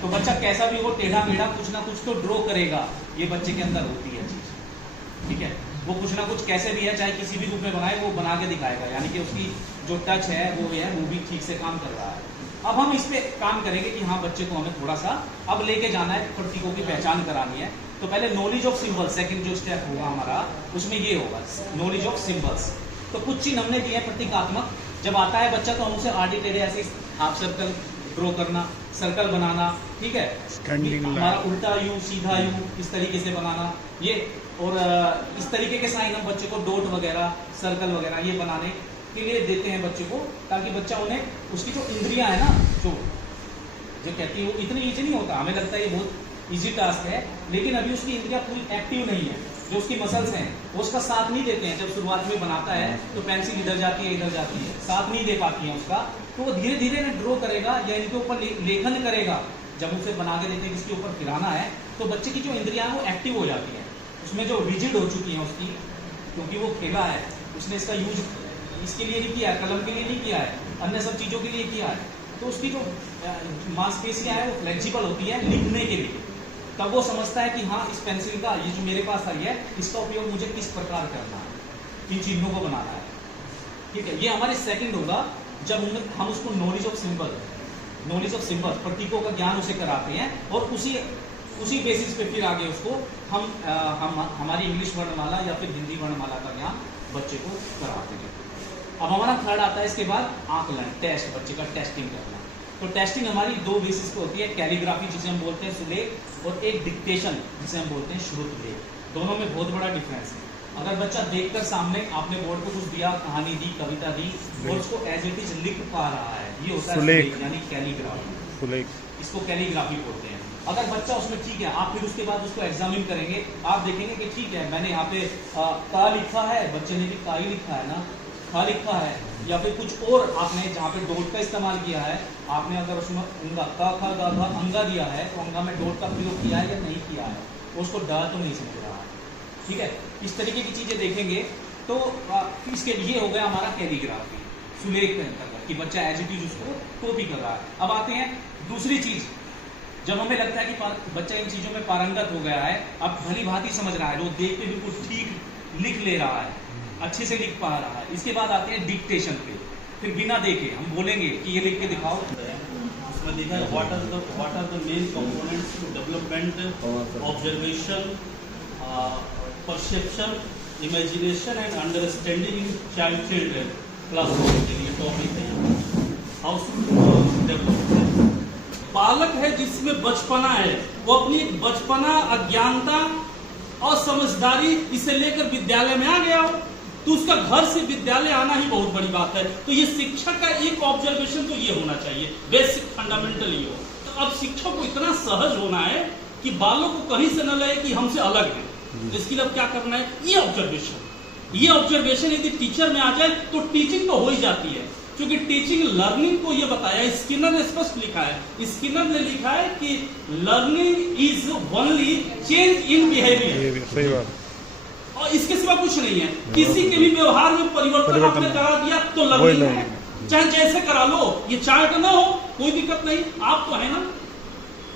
तो बच्चा कैसा भी हो टेढ़ा मेढ़ा कुछ ना कुछ तो ड्रॉ करेगा, ये बच्चे के अंदर होती है चीज़। ठीक है, वो कुछ ना कुछ कैसे भी है, चाहे किसी भी रूप में बनाए, वो बना के दिखाएगा, यानी कि उसकी जो टच है वो भी ठीक से काम कर रहा है। अब हम इस पे काम करेंगे कि हाँ बच्चे को हमें थोड़ा सा अब लेके जाना है, प्रतीकों की पहचान करानी है। तो पहले नॉलेज ऑफ सिंबल्स, सेकंड जो स्टेप होगा हमारा उसमें ये होगा नॉलेज ऑफ सिंबल्स। तो कुछ चिन्ह हमने दिए हैं प्रतीकात्मक, जब आता है बच्चा तो हम उसे आड़ी टेढ़े ऐसे हाफ सर्कल ड्रॉ करना, सर्कल बनाना, ठीक है, हमारा उल्टा यू, सीधा यू, इस तरीके से बनाना ये, और इस तरीके के साइन हम बच्चे को डॉट वगैरह, सर्कल वगैरह ये बनाने के लिए देते हैं बच्चे को, ताकि बच्चा उन्हें उसकी जो इंद्रियां है ना, जो कहती है वो इतनी ईजी नहीं होता, हमें लगता है ये बहुत ईजी टास्क है, लेकिन अभी उसकी इंद्रियां पूरी एक्टिव नहीं है, जो उसकी मसल्स हैं वो उसका साथ नहीं देते हैं। जब शुरुआत में बनाता है तो पेंसिल इधर जाती है इधर जाती है, साथ नहीं दे पाती है उसका, तो वो धीरे धीरे ना ड्रॉ करेगा या इनके ऊपर लेखन करेगा। जब उसे बना के देते हैं किसके ऊपर फिराना है, तो बच्चे की जो इंद्रियां वो एक्टिव हो जाती हैं, उसमें जो रिजिड हो चुकी हैं उसकी, क्योंकि वो खेला है, उसने इसका यूज इसके लिए नहीं किया है, कलम के लिए नहीं किया है, अन्य सब चीज़ों के लिए किया है, तो उसकी जो मांसपेशियां हैं वो फ्लेक्सिबल होती है लिखने के लिए। तब वो समझता है कि हाँ इस पेंसिल का, ये जो मेरे पास आई है, इसका उपयोग मुझे किस प्रकार करना है, इन चिन्हों को बनाना है। ठीक है, ये हमारे सेकंड होगा जब हम उसको नॉलेज ऑफ सिंबल, प्रतीकों का ज्ञान उसे कराते हैं, और उसी बेसिस पे फिर आगे उसको हम हमारी इंग्लिश वर्णमाला या फिर हिंदी वर्णमाला का ज्ञान बच्चे को कराते हैं। अब हमारा थर्ड आता है इसके बाद आकलन, टेस्ट, बच्चे का टेस्टिंग करना। तो टेस्टिंग हमारी 2 बेसिस पे होती है, कैलीग्राफी जिसे हम बोलते हैं सुलेख, और एक डिक्टेशन जिसे हम बोलते हैं श्रुत लेख। दोनों में बहुत बड़ा डिफरेंस है। अगर बच्चा देखकर सामने आपने बोर्ड पर कुछ दिया, कहानी दी, कविता दी, और उसको एज इट इज लिख पा रहा है, ये होता है सुलेख, यानी कैलीग्राफी। इसको कैलीग्राफी बोलते हैं। अगर बच्चा उसमें ठीक है, आप फिर उसके बाद उसको एग्जामिन करेंगे, आप देखेंगे कि ठीक है मैंने यहाँ पे का लिखा है, बच्चे ने भी का ही लिखा है ना, खा लिखा है, या फिर कुछ और आपने जहाँ पे डॉट का इस्तेमाल किया है, आपने अगर उसमें अंगा का खा गा घा अंगा दिया है तो अंगा में डॉट का प्रयोग किया है या नहीं किया है, उसको डा तो नहीं समझ रहा है। ठीक है, इस तरीके की चीजें देखेंगे तो इसके लिए हो गया हमारा कैलीग्राफी, सुलेख के अंतर्गत कि बच्चा एज इट इज उसको कॉपी कर रहा है। अब आते हैं दूसरी चीज, जब हमें लगता है कि बच्चा इन चीजों में पारंगत हो गया है, अब भली भांति समझ रहा है, वो देख के बिल्कुल ठीक लिख ले रहा है, अच्छे से लिख पा रहा है, इसके बाद आते हैं डिक्टेशन पे, फिर बिना देखे हम बोलेंगे कि ये लिख के दिखाओ। उसमें देखा है what are the main components to development, observation, perception, imagination and understanding in child children. Classroom के लिए टॉपिक है हाउ टू डेवलप। बालक है जिसमें बचपना है, वो अपनी बचपना, अज्ञानता और समझदारी इसे लेकर विद्यालय में आ गया हो, तो उसका घर से विद्यालय आना ही बहुत बड़ी बात है। तो ये शिक्षक का एक ऑब्जर्वेशन तो ये होना चाहिए, बेसिक फंडामेंटल ये हो। तो अब शिक्षक को इतना सहज होना है कि बालक को कहीं से न लगे कि हमसे अलग है, इसके लिए अब क्या करना है, ये ऑब्जर्वेशन यदि टीचर में आ जाए तो टीचिंग तो हो ही जाती है, क्योंकि टीचिंग लर्निंग को ये बताया, स्किनर ने स्पष्ट लिखा है, स्किनर ने लिखा है कि learning is only change in behaviour. सही बात। और इसके सिवा कुछ नहीं है, किसी के भी व्यवहार में परिवर्तन आपने करा दिया तो लर्निंग है, चाहे जैसे करा लो, ये चार्ट ना हो कोई दिक्कत नहीं, आप तो है ना।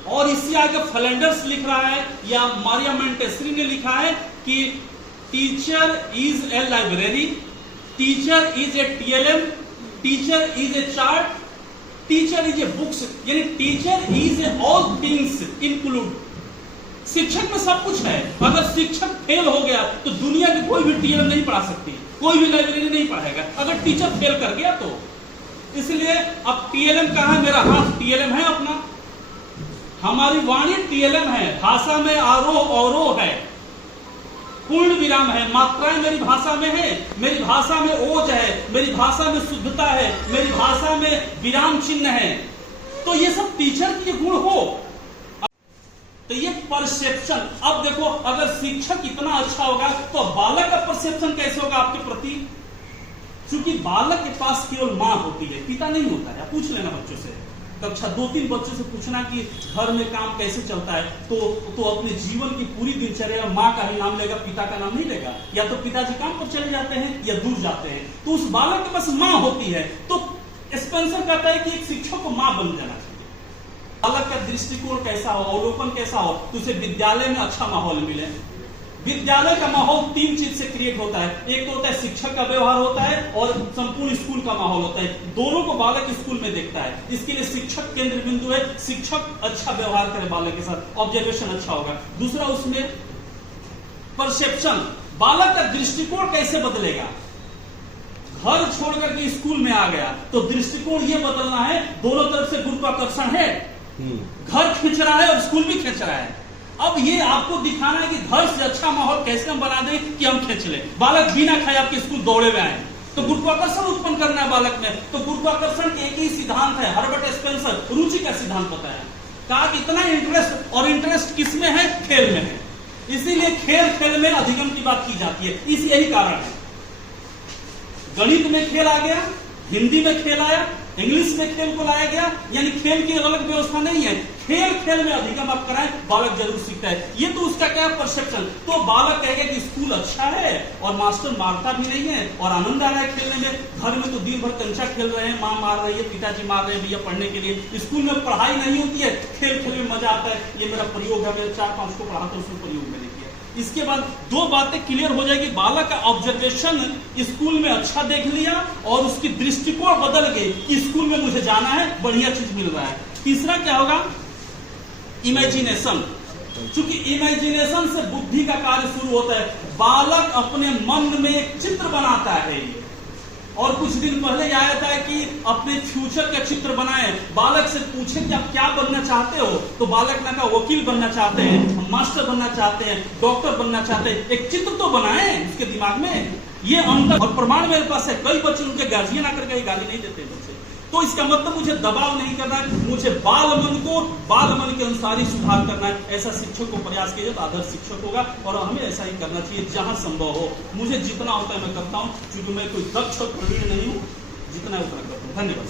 और इससे आगे फ्लैंडर्स लिख रहा है या मारिया मोंटेसरी ने लिखा है कि teacher is a library, teacher is a TLM, teacher is a chart, teacher is a books, यानी teacher is a all things include. शिक्षक में सब कुछ है, अगर शिक्षक फेल हो गया तो दुनिया की कोई भी टीएलएम नहीं पढ़ा सकती, कोई भी लाइब्रेरी नहीं पढ़ाएगा अगर टीचर फेल कर गया तो। इसलिए अब टीएलएम कहां है, मेरा हाथ टीएलएम है अपना, हमारी वाणी टीएलएम है, भाषा में आरोह अवरोह है, पूर्ण विराम है, मात्राएं मेरी भाषा में है, मेरी भाषा में ओज है, मेरी भाषा में शुद्धता है, मेरी भाषा में विराम चिन्ह है, तो ये सब टीचर के गुण हो। तो ये परसेप्शन, अब देखो अगर शिक्षक इतना अच्छा होगा तो बालक का परसेप्शन कैसे होगा आपके प्रति, क्योंकि बालक के पास केवल मां होती है, पिता नहीं होता है। पूछ लेना बच्चों से, कक्षा 2-3 बच्चों से पूछना कि घर में काम कैसे चलता है, तो अपने जीवन की पूरी दिनचर्या माँ का ही नाम लेगा, पिता का नाम नहीं लेगा, या तो पिताजी काम पर चले जाते हैं या दूर जाते हैं, तो उस बालक के पास माँ होती है। तो स्पेंसर कहता है कि एक शिक्षक को माँ बन जाना चाहिए। बालक का दृष्टिकोण कैसा हो, अवलोकन कैसा हो, तो उसे विद्यालय में अच्छा माहौल मिले। विद्यालय का माहौल 3 चीज से क्रिएट होता है, एक तो होता है शिक्षक का व्यवहार होता है और संपूर्ण स्कूल का माहौल होता है, दोनों को बालक स्कूल में देखता है। इसके लिए शिक्षक केंद्र बिंदु है, शिक्षक अच्छा व्यवहार करे बालक के साथ, ऑब्जर्वेशन अच्छा होगा। दूसरा उसमें परसेप्शन, बालक का दृष्टिकोण कैसे बदलेगा, घर छोड़ करके स्कूल में आ गया तो दृष्टिकोण ये बदलना है, दोनों तरफ से गुरुत्वाकर्षण है, घर खींच रहा है और स्कूल भी खींच रहा है। अब ये आपको दिखाना है कि घर से अच्छा माहौल कैसे हम बना दें कि हम खींच ले, बालक बिना खाए आपके स्कूल दौड़े हुए आए, तो गुरुत्वाकर्षण उत्पन्न करना है बालक में। तो गुरुत्वाकर्षण के एक ही सिद्धांत है, हर्बर्ट स्पेंसर रुचि का सिद्धांत बताया, कहा कि इतना इंटरेस्ट, और इंटरेस्ट किसमें है, खेल में है, इसीलिए खेल में अधिगम की बात की जाती है, इस यही कारण है। गणित में खेल आ गया, हिंदी में खेल आया, इंग्लिश में खेल को लाया गया, यानी खेल की अलग व्यवस्था नहीं है, खेल में अधिगम आप कराएं, बालक जरूर सीखता है। ये तो उसका क्या परसेप्शन, तो बालक कहेगा कि स्कूल अच्छा है और मास्टर मारता भी नहीं है और आनंद आ रहा है खेलने में, घर में तो दिन भर कंचा खेल रहे हैं, माँ मार रही है, पिताजी मार रहे हैं भैया पढ़ने के लिए, स्कूल में पढ़ाई नहीं होती है, खेल में मजा आता है। ये मेरा प्रयोग है, मेरे 4-5 को पढ़ाता हूँ, उसमें प्रयोग मैंने किया। इसके बाद 2 बातें क्लियर हो जाएगी, बालक का ऑब्जर्वेशन स्कूल में अच्छा देख लिया और उसकी दृष्टिकोण बदल गई, स्कूल में मुझे जाना है, बढ़िया चीज मिल रहा है। तीसरा क्या होगा, इमेजिनेशन, क्योंकि इमेजिनेशन से बुद्धि का कार्य शुरू होता है, बालक अपने मन में एक चित्र बनाता है। और कुछ दिन पहले आया था कि अपने फ्यूचर का चित्र बनाए, बालक से पूछे कि आप क्या बनना चाहते हो, तो बालक ने कहा वकील बनना चाहते हैं, मास्टर बनना चाहते हैं, डॉक्टर बनना चाहते हैं, एक चित्र तो बनाए उसके दिमाग में। ये अंतर और प्रमाण मेरे पास है, कई बच्चे उनके गार्जियन आकर के गाली नहीं देते बच्चे, तो इसका मतलब मुझे दबाव नहीं करना है, मुझे बाल मन के अनुसार ही सुधार करना है। ऐसा शिक्षक को प्रयास कीजिए तो आदर्श शिक्षक होगा, और हमें ऐसा ही करना चाहिए जहां संभव हो। मुझे जितना होता है मैं करता हूं, क्योंकि मैं कोई दक्ष और प्रवीण नहीं हूं, जितना है उतना करता हूं। धन्यवाद।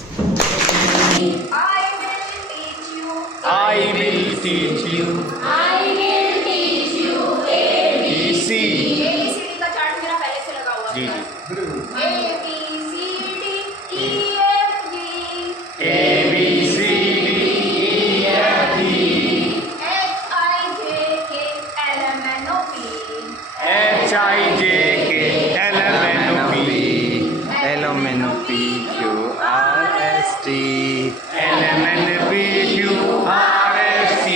I will teach you ABC. ABCD का चार्ट मेरा पहले से लगा हुआ जी था। जी। A B C D E F G A B C D E F G H I J K L M N O P H I J K L M N O P L M N O P Q R S T L M N O P Q R S T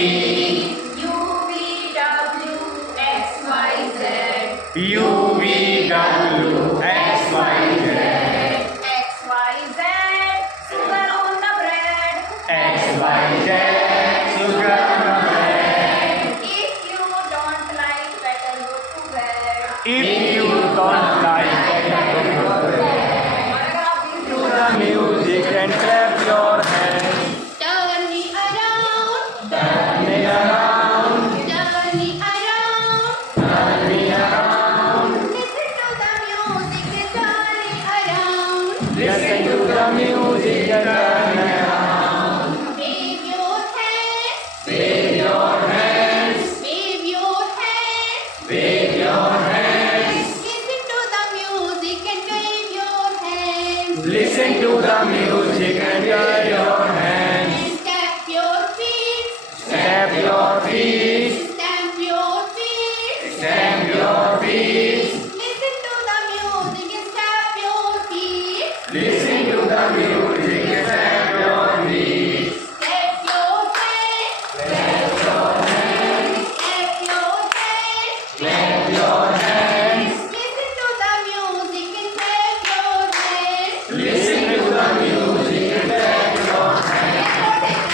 U V W X Y Z U V W X Y Z X Y Z sugar on the bread. X Y Z sugar on the bread. If you don't like, better go to bed. If you don't like और अगर आप भी to the music and clap your hands. Turn me around, Turn me around, turn me around. turn me around. Listen to the music, turn me around. Listen to the music and turn me around. Wave your hands, Wave your hands, wave your hands. wave your hands. Listen to the music and wave your hands. Listen to the music and wave your hands. And tap your feet, Stamp your feet, stamp your feet. stamp your feet. Listen to the music and tap your feet. Listen to the music and stamp your feet. Step your hands, Clap your hands, step your hands. clap your hands. Listen to the music and clap your hands. Listen to the music and clap your hands.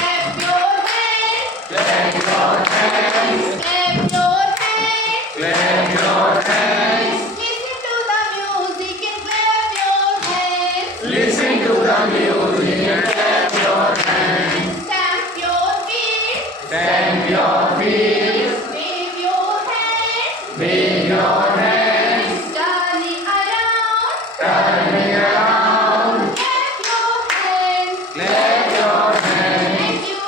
Clap your hands, Clap your hands, clap your hands. clap your hands. Listen to the music and clap your hands. Listen to the music and clap your hands. Stamp your feet, Stamp your feet, wave your hands. wave your hands. Turn it around, Turn me around, clap your hands. clap your hands. Thank you.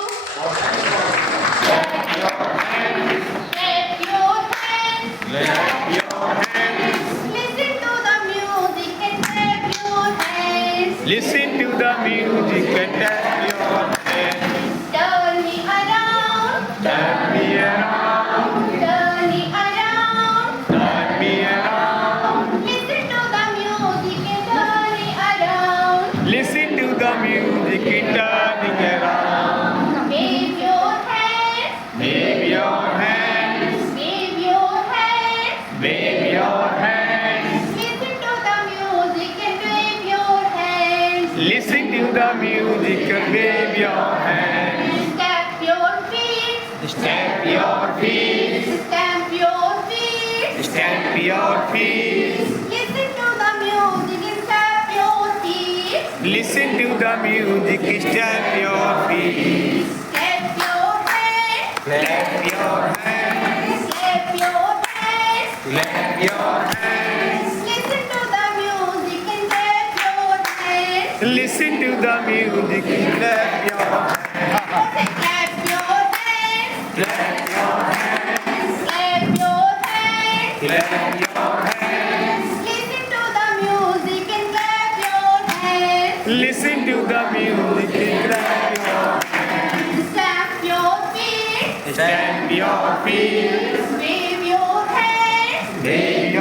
Clap your hands, Clap your hands. clap your hands. Listen to the music and clap your hands. Listen to the music and clap your hands. Turn me around, Turn me around, turn me around. turn me around. Listen to the music and turn me around. Listen to the music and turning around. Wave your hands, Wave your hands, wave your hands. wave your hands. Listen to the music and wave your hands. Listen to the music and wave your hands. Step your feet, Stamp your feet, stamp your feet. stamp your feet. Listen to the music and stamp your feet. Listen to the music, stamp your feet. Step your hands, Clap your hands, step your hands. clap your hands. Listen to the music and clap your hands. Listen to the music, clap your hands. Clap your hands, Clap your hands, clap your hands. clap your hands. Listen to the music and clap your hands. Listen to the music, clap your Stamp your feet, hands. Stamp your feet, wave your hands. wave